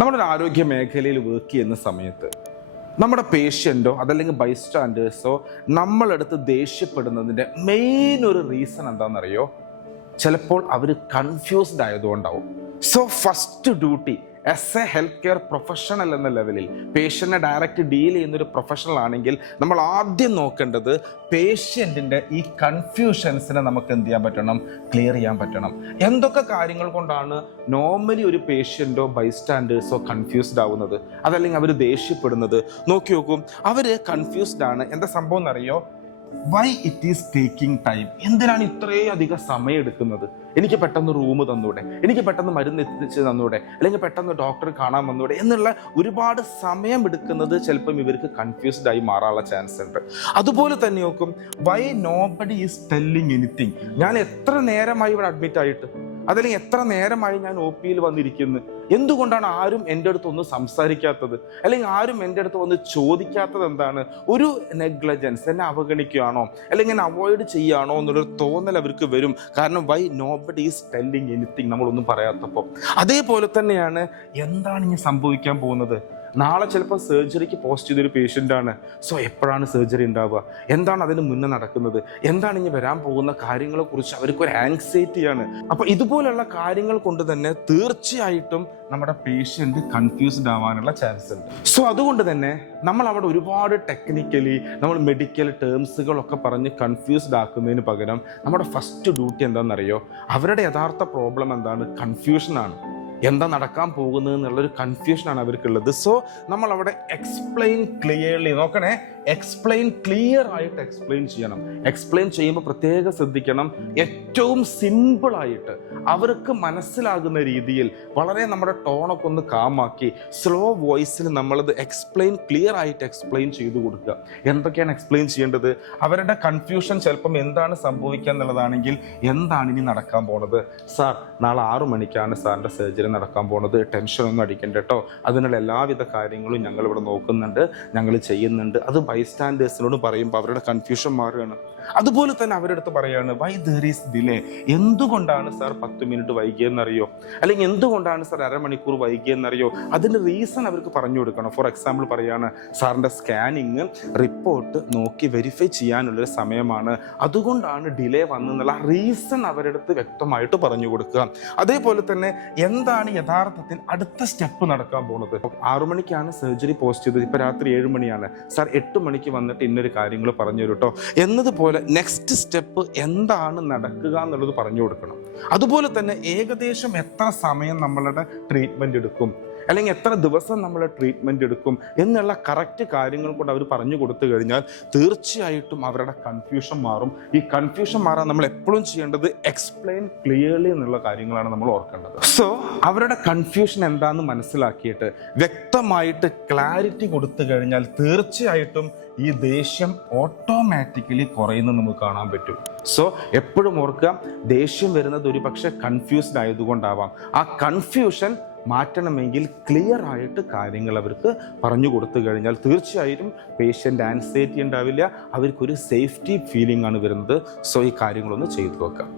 നമ്മളൊരു ആരോഗ്യ മേഖലയിൽ വർക്ക് ചെയ്യുന്ന സമയത്ത് നമ്മുടെ പേഷ്യൻറ്റോ അതല്ലെങ്കിൽ ബൈസ്റ്റാൻഡേഴ്സോ നമ്മളെടുത്ത് ദേഷ്യപ്പെടുന്നതിൻ്റെ മെയിൻ ഒരു റീസൺ എന്താണെന്നറിയോ? ചിലപ്പോൾ അവർ കൺഫ്യൂസ്ഡ് ആയതുകൊണ്ടാവും. So first duty as a health care professional എന്ന ലെവലിൽ പേഷ്യൻറ്റിനെ ഡയറക്റ്റ് ഡീൽ ചെയ്യുന്ന ഒരു പ്രൊഫഷണൽ ആണെങ്കിൽ നമ്മൾ ആദ്യം നോക്കേണ്ടത് പേഷ്യൻറ്റിൻ്റെ ഈ കൺഫ്യൂഷൻസിനെ നമുക്ക് എന്ത് ചെയ്യാൻ പറ്റണം? ക്ലിയർ ചെയ്യാൻ പറ്റണം. എന്തൊക്കെ കാര്യങ്ങൾ കൊണ്ടാണ് നോർമലി ഒരു പേഷ്യൻറ്റോ ബൈസ്റ്റാൻഡേഴ്സോ കൺഫ്യൂസ്ഡ് ആവുന്നത്, അതല്ലെങ്കിൽ അവർ ദേഷ്യപ്പെടുന്നത്? നോക്കി നോക്കും, അവർ കൺഫ്യൂസ്ഡ് ആണ്. എന്താ സംഭവം എന്നറിയോ? Why it is taking time. എന്തിനാണ് ഇത്രയും അധികം സമയം എടുക്കുന്നത്? എനിക്ക് പെട്ടെന്ന് റൂം തന്നൂടെ, എനിക്ക് പെട്ടെന്ന് മരുന്ന് എത്തിച്ച് തന്നൂടെ, അല്ലെങ്കിൽ പെട്ടെന്ന് ഡോക്ടറെ കാണാൻ വന്നൂടെ എന്നുള്ള ഒരുപാട് സമയം എടുക്കുന്നത് ചിലപ്പം ഇവർക്ക് കൺഫ്യൂസ്ഡ് ആയി മാറാനുള്ള ചാൻസ് ഉണ്ട്. അതുപോലെ തന്നെ നോക്കും, why nobody is telling anything. ഞാൻ എത്ര നേരമായി ഇവിടെ അഡ്മിറ്റ് ആയിട്ട്, അതല്ലെങ്കിൽ എത്ര നേരമായി ഞാൻ ഒ പിയിൽ വന്നിരിക്കുന്നു, എന്തുകൊണ്ടാണ് ആരും എൻ്റെ അടുത്ത് ഒന്ന് സംസാരിക്കാത്തത്, അല്ലെങ്കിൽ ആരും എൻ്റെ അടുത്ത് വന്ന് ചോദിക്കാത്തത്? എന്താണ്? ഒരു നെഗ്ലജൻസ്, എന്നെ അവഗണിക്കുകയാണോ അല്ലെങ്കിൽ എന്നെ അവോയ്ഡ് ചെയ്യുകയാണോ എന്നുള്ളൊരു തോന്നൽ അവർക്ക് വരും. കാരണം why nobody is telling anything, നമ്മളൊന്നും പറയാത്തപ്പോൾ. അതേപോലെ തന്നെയാണ് എന്താണ് ഇനി സംഭവിക്കാൻ പോകുന്നത്? നാളെ ചിലപ്പോൾ സർജറിക്ക് പോസ്റ്റ് ചെയ്തൊരു പേഷ്യൻ്റ് ആണ്. സോ എപ്പോഴാണ് സർജറി ഉണ്ടാവുക, എന്താണ് അതിന് മുന്നേ നടക്കുന്നത്, എന്താണ് ഇനി വരാൻ പോകുന്ന കാര്യങ്ങളെക്കുറിച്ച് അവർക്കൊരു ആങ്സൈറ്റിയാണ്. അപ്പോൾ ഇതുപോലുള്ള കാര്യങ്ങൾ കൊണ്ട് തന്നെ തീർച്ചയായിട്ടും നമ്മുടെ പേഷ്യൻ്റ് കൺഫ്യൂസ്ഡ് ആവാനുള്ള ചാൻസ് ഉണ്ട്. സോ അതുകൊണ്ട് തന്നെ നമ്മൾ അവിടെ ഒരുപാട് ടെക്നിക്കലി നമ്മൾ മെഡിക്കൽ ടേംസുകളൊക്കെ പറഞ്ഞ് കൺഫ്യൂസ്ഡ് ആക്കുന്നതിന് പകരം നമ്മുടെ ഫസ്റ്റ് ഡ്യൂട്ടി എന്താണെന്നറിയോ? അവരുടെ യഥാർത്ഥ പ്രോബ്ലം എന്താണ്? കൺഫ്യൂഷനാണ്. എന്താ നടക്കാൻ പോകുന്നത് എന്നുള്ളൊരു കൺഫ്യൂഷനാണ് അവർക്കുള്ളത്. സോ നമ്മൾ അവിടെ എക്സ്പ്ലെയിൻ ക്ലിയർലി നോക്കണേ, എക്സ്പ്ലെയിൻ ക്ലിയർ ആയിട്ട് എക്സ്പ്ലെയിൻ ചെയ്യണം. എക്സ്പ്ലെയിൻ ചെയ്യുമ്പോൾ പ്രത്യേകം ശ്രദ്ധിക്കണം, ഏറ്റവും സിമ്പിളായിട്ട് അവർക്ക് മനസ്സിലാകുന്ന രീതിയിൽ വളരെ നമ്മുടെ ടോണൊക്കെ ഒന്ന് കാമാക്കി സ്ലോ വോയിസിൽ നമ്മളത് എക്സ്പ്ലെയിൻ ക്ലിയർ ആയിട്ട് എക്സ്പ്ലെയിൻ ചെയ്തു കൊടുക്കുക. എന്തൊക്കെയാണ് എക്സ്പ്ലെയിൻ ചെയ്യേണ്ടത്? അവരുടെ കൺഫ്യൂഷൻ ചിലപ്പം എന്താണ് സംഭവിക്കുക എന്നുള്ളതാണെങ്കിൽ, എന്താണ് ഇനി നടക്കാൻ പോണത്? സാർ, നാളെ 6 മണിക്കാണ് സാറിൻ്റെ സർജറി നടക്കാൻ പോണത്, ടെൻഷനൊന്നും അടിക്കണ്ട കേട്ടോ, അതിനുള്ള എല്ലാവിധ കാര്യങ്ങളും ഞങ്ങൾ ഇവിടെ നോക്കുന്നുണ്ട്, ഞങ്ങൾ ചെയ്യുന്നുണ്ട്. അത് ബൈസ്റ്റാൻഡേഴ്സിനോട് പറയുമ്പോൾ അവരുടെ കൺഫ്യൂഷൻ മാറുകയാണ്. അതുപോലെ തന്നെ അവരുടെ അടുത്ത് പറയാണ്, വൈ ദർ ഈസ് ഡിലേ. എന്തുകൊണ്ടാണ് സാർ 10 മിനിറ്റ് വൈകിയെന്നറിയോ, അല്ലെങ്കിൽ എന്തുകൊണ്ടാണ് സാർ 1/2 മണിക്കൂർ വൈകിയെന്നറിയോ? അതിൻ്റെ റീസൺ അവർക്ക് പറഞ്ഞു കൊടുക്കണം. ഫോർ എക്സാമ്പിൾ പറയാണ്, സാറിൻ്റെ സ്കാനിങ് റിപ്പോർട്ട് നോക്കി വെരിഫൈ ചെയ്യാനുള്ളൊരു സമയമാണ്, അതുകൊണ്ടാണ് ഡിലേ വന്നെന്നുള്ള റീസൺ അവരുടെ അടുത്ത് വ്യക്തമായിട്ട് പറഞ്ഞു കൊടുക്കുക. അതേപോലെ തന്നെ എന്താണ് യഥാർത്ഥത്തിൽ അടുത്ത സ്റ്റെപ്പ് നടക്കാൻ പോകുന്നത്? 6 മണിക്കാണ് സർജറി പോസ്റ്റ് ചെയ്തത്, ഇപ്പൊ രാത്രി 7 മണിയാണ്, സാർ 8 മണിക്ക് വന്നിട്ട് ഇന്നൊരു കാര്യങ്ങൾ പറഞ്ഞു തരും കേട്ടോ എന്നതുപോലെ നെക്സ്റ്റ് സ്റ്റെപ്പ് എന്താണ് നടക്കുക എന്നുള്ളത് പറഞ്ഞു കൊടുക്കണം. അതുപോലെ തന്നെ ഏകദേശം എത്ര സമയം നമ്മളുടെ ട്രീറ്റ്മെന്റ് എടുക്കും, അല്ലെങ്കിൽ എത്ര ദിവസം നമ്മൾ ട്രീറ്റ്മെന്റ് എടുക്കും എന്നുള്ള കറക്റ്റ് കാര്യങ്ങൾ കൊണ്ട് അവർ പറഞ്ഞു കൊടുത്തു കഴിഞ്ഞാൽ തീർച്ചയായിട്ടും അവരുടെ കൺഫ്യൂഷൻ മാറും. ഈ കൺഫ്യൂഷൻ മാറാൻ നമ്മൾ എപ്പോഴും ചെയ്യേണ്ടത് എക്സ്പ്ലെയിൻ ക്ലിയർലി എന്നുള്ള കാര്യങ്ങളാണ് നമ്മൾ ഓർക്കേണ്ടത്. സോ അവരുടെ കൺഫ്യൂഷൻ എന്താണെന്ന് മനസ്സിലാക്കിയിട്ട് വ്യക്തമായിട്ട് ക്ലാരിറ്റി കൊടുത്തു കഴിഞ്ഞാൽ തീർച്ചയായിട്ടും ഈ ദേഷ്യം ഓട്ടോമാറ്റിക്കലി കുറയുന്നത് നമുക്ക് കാണാൻ പറ്റും. സോ എപ്പോഴും ഓർക്കുക, ദേഷ്യം വരുന്നത് ഒരു പക്ഷെ കൺഫ്യൂസ്ഡ് ആയതുകൊണ്ടാവാം. ആ കൺഫ്യൂഷൻ മാറ്റണമെങ്കിൽ ക്ലിയർ ആയിട്ട് കാര്യങ്ങൾ അവർക്ക് പറഞ്ഞു കൊടുത്തു കഴിഞ്ഞാൽ തീർച്ചയായിട്ടും പേഷ്യൻ്റ് ആൻസൈറ്റി ഉണ്ടാവില്ല, അവർക്കൊരു സേഫ്റ്റി ഫീലിംഗ് ആണ് വരുന്നത്. സോ ഈ കാര്യങ്ങളൊന്ന് ചെയ്തു നോക്കാം.